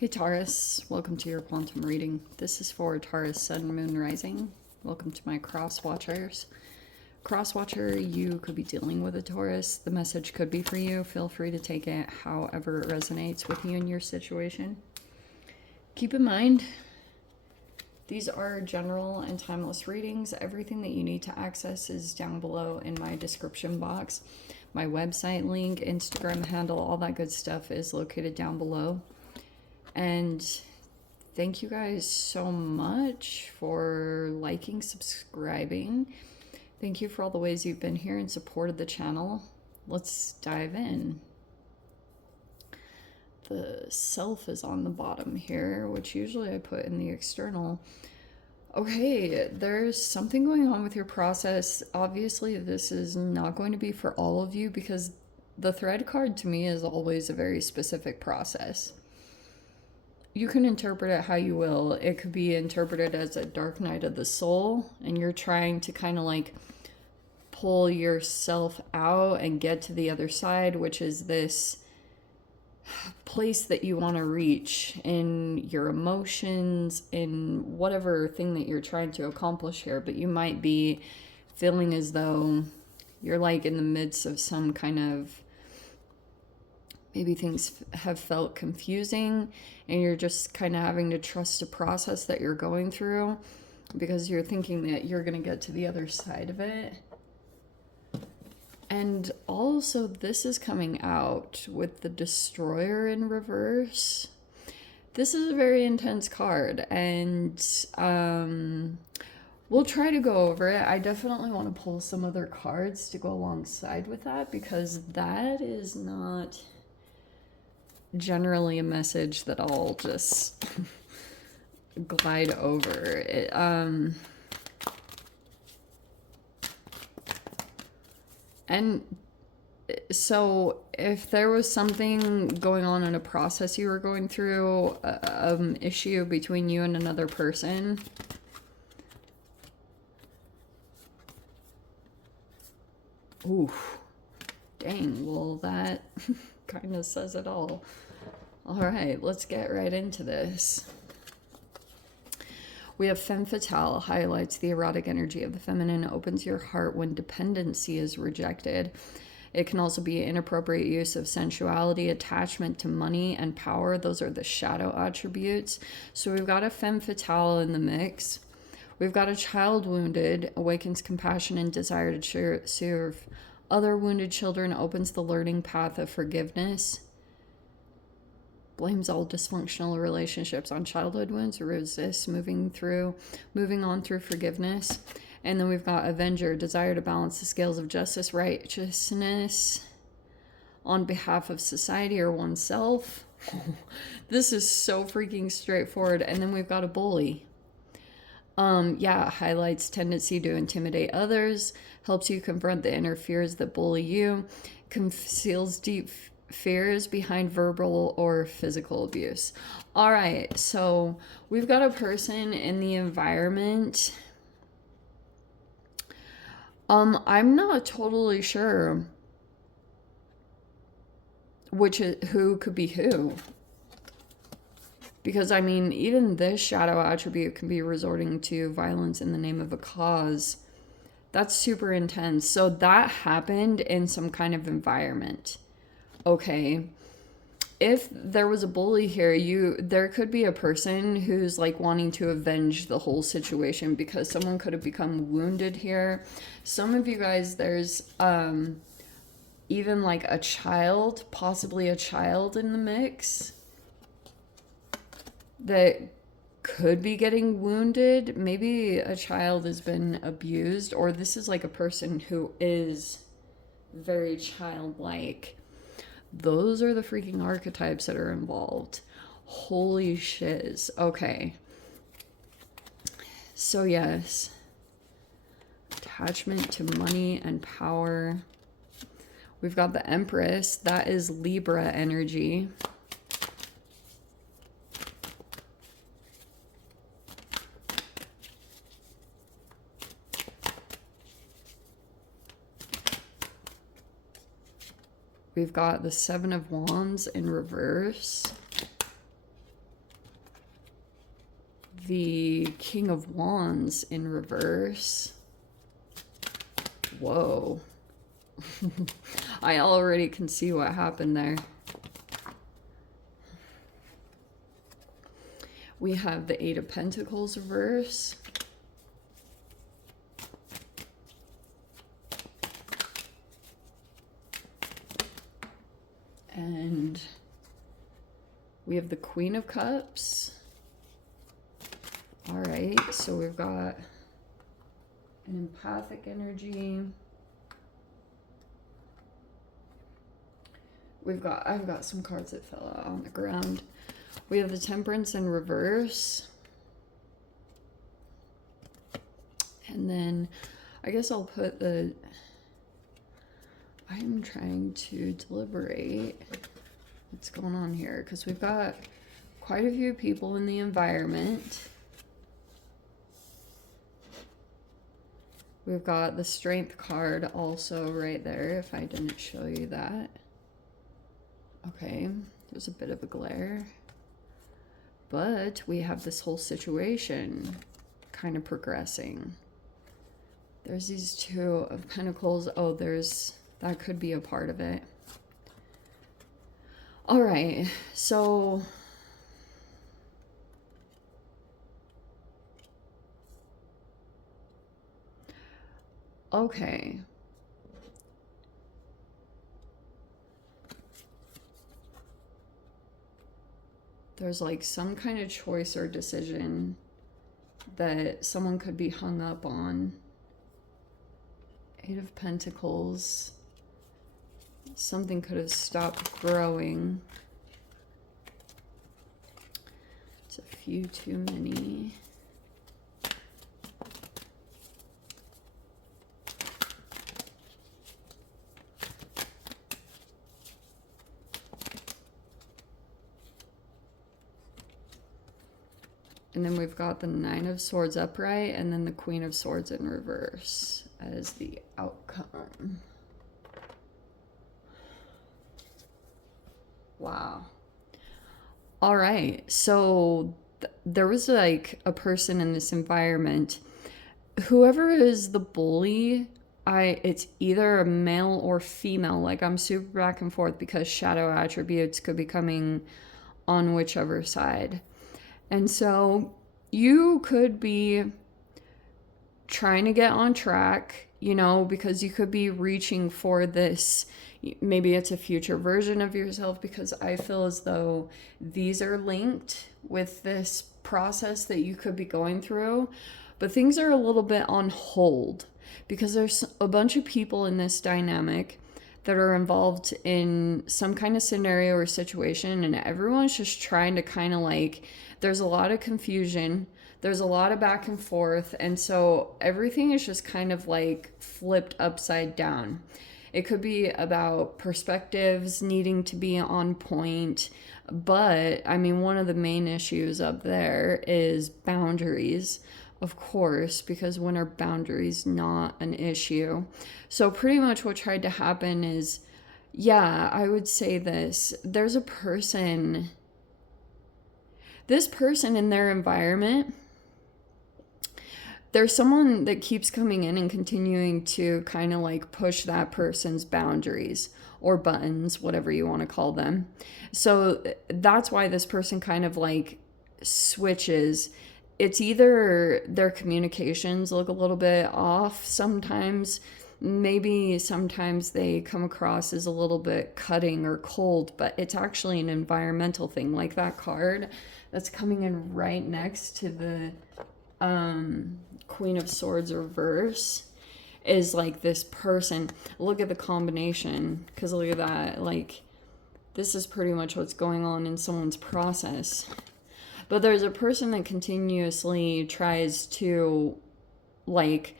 Hey Taurus, welcome to your quantum reading. This is for Taurus Sun, Moon, Rising. Welcome to my cross watchers. Cross watcher, you could be dealing with a Taurus. The message could be for you. Feel free to take it however it resonates with you in your situation. Keep in mind, these are general and timeless readings. Everything that you need to access is down below in my description box. My website link, Instagram handle, all that good stuff is located down below. And thank you guys so much for liking, subscribing. Thank you for all the ways you've been here and supported the channel. Let's dive in. The self is on the bottom here, which usually I put in the external. Okay, there's something going on with your process. Obviously, this is not going to be for all of you because the thread card to me is always a very specific process. You can interpret it how you will. It could be interpreted as a dark night of the soul, and you're trying to kind of like pull yourself out and get to the other side, which is this place that you want to reach in your emotions, in whatever thing that you're trying to accomplish here. But you might be feeling as though you're like in the midst of some kind of, maybe things have felt confusing and you're just kind of having to trust a process that you're going through because you're thinking that you're going to get to the other side of it. And also this is coming out with the Destroyer in reverse. This is a very intense card, and we'll try to go over it. I definitely want to pull some other cards to go alongside with that because that is not generally a message that I'll just glide over. It, and so if there was something going on in a process you were going through, issue between you and another person, ooh, dang, well that kind of says it all. All right, let's get right into this. We have Femme Fatale, highlights the erotic energy of the feminine, opens your heart when dependency is rejected. It can also be inappropriate use of sensuality, attachment to money, and power. Those are the shadow attributes. So we've got a Femme Fatale in the mix. We've got a child wounded, awakens compassion and desire to serve other wounded children, opens the learning path of forgiveness. Blames all dysfunctional relationships on childhood wounds, resists moving on through forgiveness. And then we've got Avenger, desire to balance the scales of justice, righteousness on behalf of society or oneself. This is so freaking straightforward. And then we've got a Bully. Highlights tendency to intimidate others, helps you confront the inner fears that bully you, conceals deep fears behind verbal or physical abuse. All right, so we've got a person in the environment. I'm not totally sure who could be who. Because, I mean, even this shadow attribute can be resorting to violence in the name of a cause. That's super intense. So that happened in some kind of environment. Okay. If there was a bully here, there could be a person who's like wanting to avenge the whole situation because someone could have become wounded here. Some of you guys, there's even like a child, possibly a child in the mix that could be getting wounded. Maybe a child has been abused, or this is like a person who is very childlike. Those are the freaking archetypes that are involved. Holy shiz. Okay. So yes. Attachment to money and power. We've got the Empress. That is Libra energy. We've got the Seven of Wands in reverse. the King of Wands in reverse. Whoa. I already can see what happened there. We have the Eight of Pentacles reverse. And we have the Queen of Cups. All right, so we've got an empathic energy. I've got some cards that fell out on the ground. We have the Temperance in reverse. And then I guess I'll put I'm trying to deliberate what's going on here, because we've got quite a few people in the environment. We've got the Strength card also right there, if I didn't show you that. Okay, there's a bit of a glare. But we have this whole situation kind of progressing. There's these Two of Pentacles. Oh, that could be a part of it. All right, so okay. There's like some kind of choice or decision that someone could be hung up on. Eight of Pentacles. Something could have stopped growing. It's a few too many. And then we've got the Nine of Swords upright and then the Queen of Swords in reverse as the outcome. Wow. All right. So there was like a person in this environment. Whoever is the bully, it's either a male or female. Like I'm super back and forth because shadow attributes could be coming on whichever side. And so you could be trying to get on track, you know, because you could be reaching for this. Maybe it's a future version of yourself, because I feel as though these are linked with this process that you could be going through. But things are a little bit on hold because there's a bunch of people in this dynamic that are involved in some kind of scenario or situation, and everyone's just trying to kind of like, there's a lot of confusion, there's a lot of back and forth, and so everything is just kind of like flipped upside down. It could be about perspectives needing to be on point, but I mean, one of the main issues up there is boundaries, of course, because when are boundaries not an issue? So pretty much what tried to happen is, yeah, I would say this. There's a person, this person in their environment, there's someone that keeps coming in and continuing to kind of like push that person's boundaries or buttons, whatever you want to call them. So that's why this person kind of like switches. It's either their communications look a little bit off sometimes, maybe sometimes they come across as a little bit cutting or cold, but it's actually an environmental thing. Like that card that's coming in right next to the Queen of Swords reverse is like this person. Look at the combination, because look at that. Like, this is pretty much what's going on in someone's process. But there's a person that continuously tries to like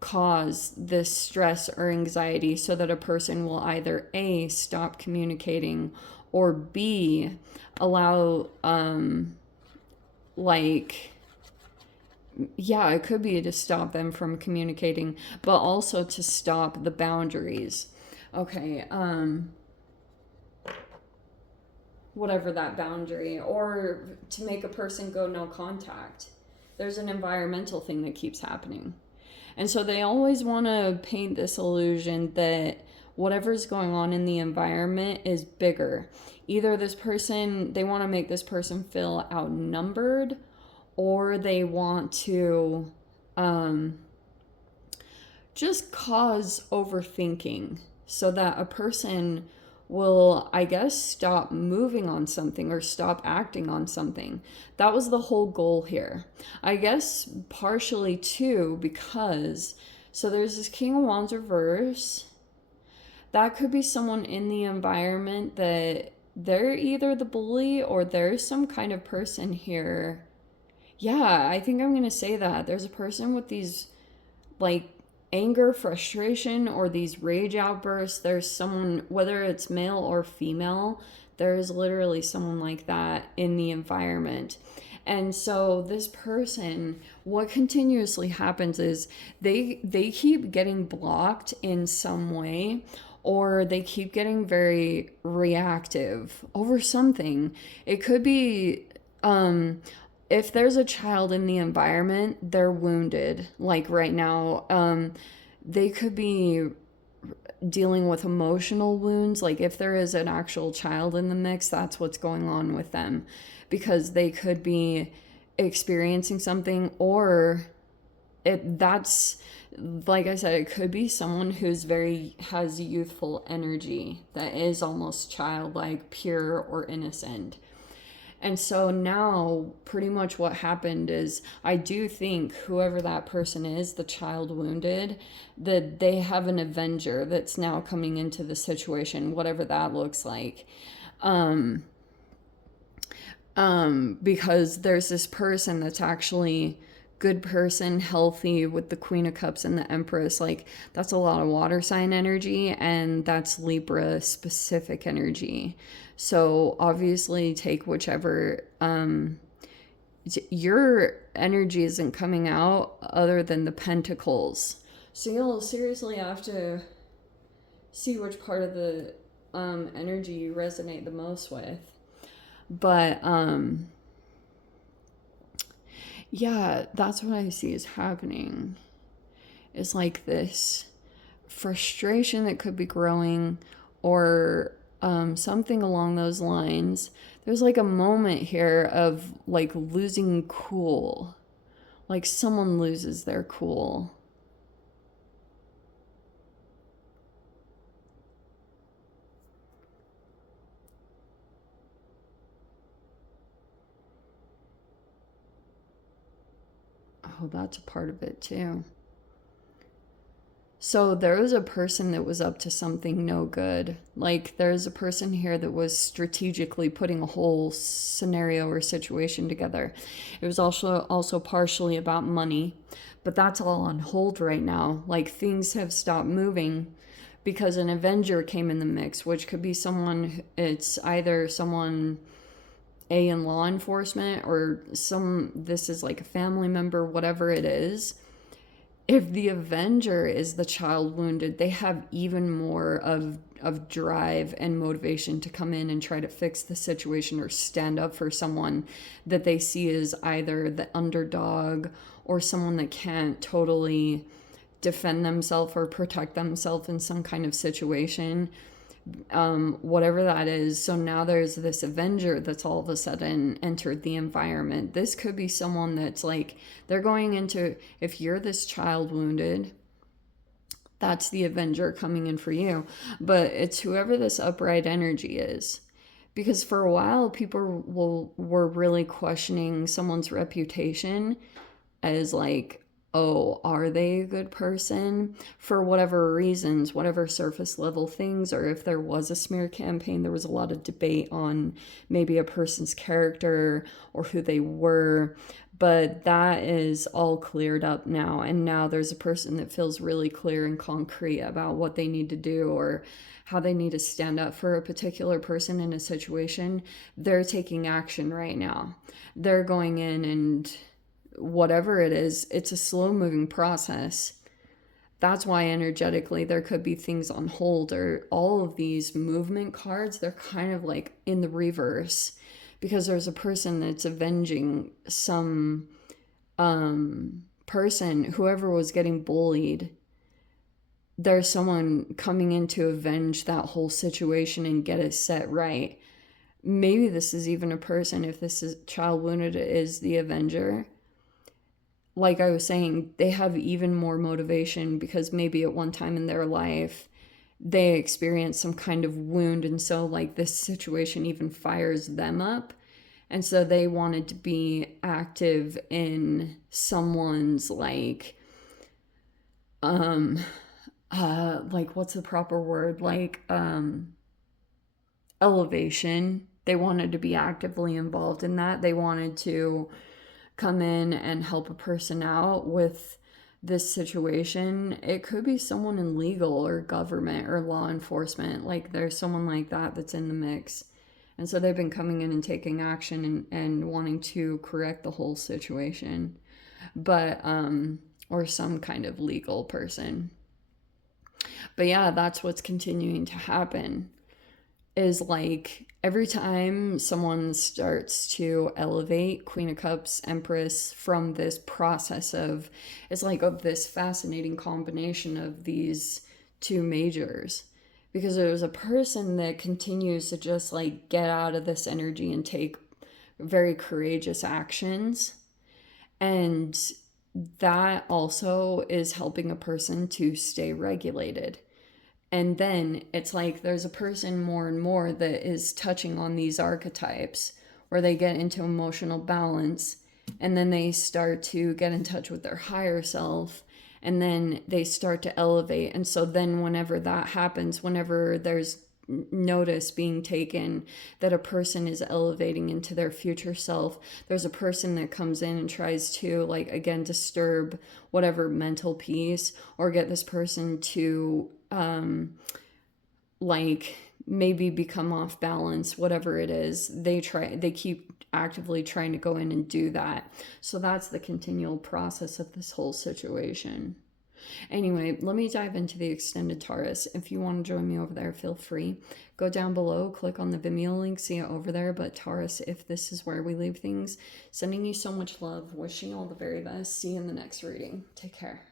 cause this stress or anxiety so that a person will either A, stop communicating, or B, allow like, yeah, it could be to stop them from communicating, but also to stop the boundaries. Okay, whatever that boundary, or to make a person go no contact. There's an environmental thing that keeps happening. And so they always want to paint this illusion that whatever's going on in the environment is bigger. Either this person, they want to make this person feel outnumbered, or they want to just cause overthinking so that a person will, I guess, stop moving on something or stop acting on something. That was the whole goal here. I guess partially too because, so there's this King of Wands reverse. That could be someone in the environment that they're either the bully or there's some kind of person here. Yeah, I think I'm going to say that. There's a person with these, like, anger, frustration, or these rage outbursts. There's someone, whether it's male or female, there's literally someone like that in the environment. And so this person, what continuously happens is they keep getting blocked in some way, or they keep getting very reactive over something. It could be if there's a child in the environment, they're wounded. Like right now, they could be dealing with emotional wounds. Like if there is an actual child in the mix, that's what's going on with them, because they could be experiencing something, or that's, like I said, it could be someone who's has youthful energy that is almost childlike, pure, or innocent. And so now pretty much what happened is, I do think whoever that person is, the child wounded, that they have an avenger that's now coming into the situation, whatever that looks like. Because there's this person that's actually good person, healthy, with the Queen of Cups and the Empress. Like, that's a lot of water sign energy, and that's Libra specific energy. So obviously take whichever, your energy isn't coming out other than the Pentacles. So you'll seriously have to see which part of the energy you resonate the most with. But yeah, that's what I see is happening. It's like this frustration that could be growing, or something along those lines. There's like a moment here of like losing cool. Like someone loses their cool. Oh, that's a part of it too. So there was a person that was up to something no good. Like there's a person here that was strategically putting a whole scenario or situation together. It was also partially about money, but that's all on hold right now. Like things have stopped moving because an avenger came in the mix, which could be someone, it's either someone in law enforcement, or this is like a family member, whatever it is. If the avenger is the child wounded, they have even more of drive and motivation to come in and try to fix the situation or stand up for someone that they see as either the underdog or someone that can't totally defend themselves or protect themselves in some kind of situation. Whatever that is. So now there's this avenger that's all of a sudden entered the environment. This could be someone that's like, they're going into, if you're this child wounded, that's the avenger coming in for you. But it's whoever this upright energy is. Because for a while, people were really questioning someone's reputation as like, oh, are they a good person? For whatever reasons, whatever surface level things, or if there was a smear campaign, there was a lot of debate on maybe a person's character or who they were. But that is all cleared up now. And now there's a person that feels really clear and concrete about what they need to do, or how they need to stand up for a particular person in a situation. They're taking action right now. They're going in, and whatever it is, it's a slow moving process. That's why energetically there could be things on hold, or all of these movement cards, they're kind of like in the reverse, because there's a person that's avenging some person, whoever was getting bullied. There's someone coming in to avenge that whole situation and get it set right. Maybe this is even a person, if this is child wounded, is the avenger. Like I was saying, they have even more motivation because maybe at one time in their life they experienced some kind of wound, and so like this situation even fires them up, and so they wanted to be active in someone's like what's the proper word, like elevation. They wanted to be actively involved in that. They wanted to come in and help a person out with this situation. It could be someone in legal or government or law enforcement. Like there's someone like that that's in the mix. And so they've been coming in and taking action and wanting to correct the whole situation. But, or some kind of legal person. But yeah, that's what's continuing to happen. Is like every time someone starts to elevate, Queen of Cups, Empress, from this process of, it's like of this fascinating combination of these two majors, because there's a person that continues to just like get out of this energy and take very courageous actions, and that also is helping a person to stay regulated. And then it's like there's a person more and more that is touching on these archetypes where they get into emotional balance, and then they start to get in touch with their higher self, and then they start to elevate. And so then whenever that happens, whenever there's notice being taken that a person is elevating into their future self, there's a person that comes in and tries to like again disturb whatever mental peace, or get this person to like maybe become off balance, whatever it is. They keep actively trying to go in and do that. So that's the continual process of this whole situation. Anyway, let me dive into the extended Taurus. If you want to join me over there, feel free. Go down below, click on the Vimeo link, see it over there. But Taurus, if this is where we leave things, sending you so much love, wishing you all the very best. See you in the next reading. Take care.